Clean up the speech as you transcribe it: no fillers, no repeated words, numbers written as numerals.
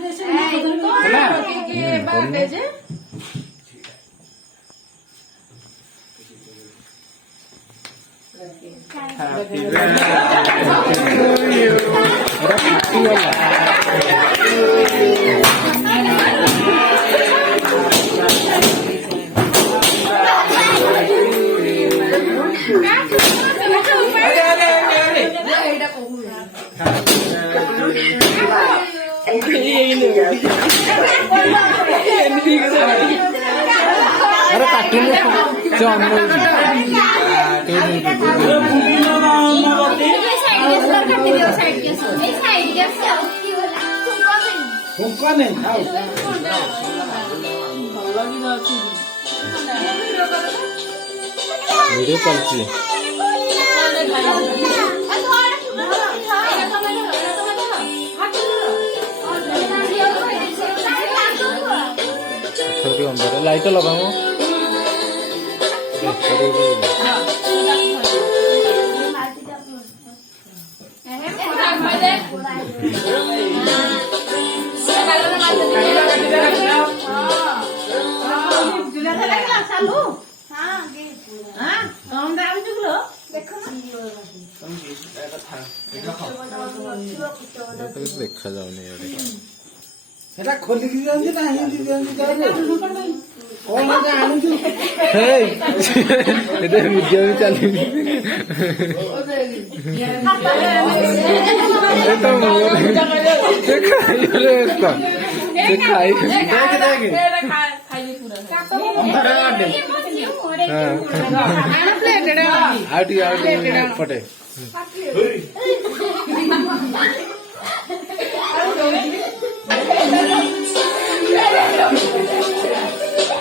Happy birthday to you. अरे काटून video चलती है लाइट लगाऊ देखा जाऊनी এটা খোলিকি দিଅନ୍ତି ନା ହିନ୍ଦି ଦିଅନ୍ତି କଣ ଆଣୁଛୁ এটা ଭିଡିଓ ବି ଚାଲିନି ପଟେ